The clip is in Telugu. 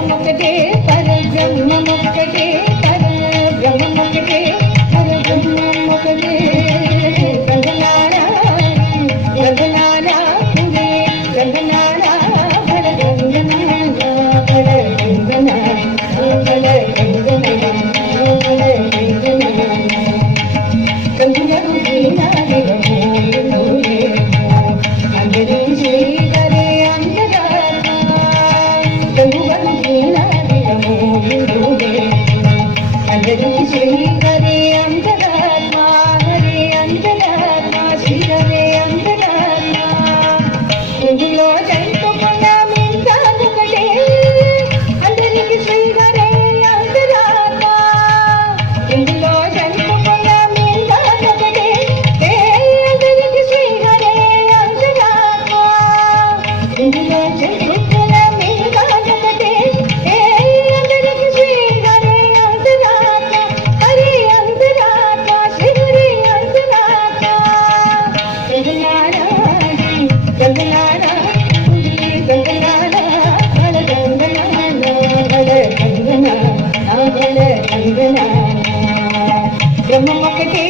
బ్రహ్మమొక్కటే పరబ్రహ్మమొక్కటే పరబ్రహ్మమొక్కటే పరబ్రహ్మమొక్కటే గంగనారా గంగనారా పురే గంగనారా బడ గంగనారా బడ గంగనారా బడ గంగనారా బడ గంగనారా గంగరు దీనారే నూరే అందరి శ్రీహరే అంతరాత్మా గంగరు దీనారే నూరే అందరి శ్రీహరే అంతరాత్మా హరే అంతరాత్మా శ్రీహరే అంతరాత్మా ఇందులో జంతుకున్న మింతానొకటే అందరికి శ్రీహరే అంతరాత్మా ఇందులో జంతుకున్న మింతానొకటే అందరికి శ్రీహరే అంతరాత్మా ఇందులో జంతుకున్న మింతానొకటే అందరికి శ్రీహరే అంతరాత్మా హరే అంతరాత్మా శ్రీహరే అంతరాత్మా గంగనారా గంగనారా గంగనారా బడ గంగనారా బడ గంగనారా బడ గంగనారా బ్రహ్మమొక్కటే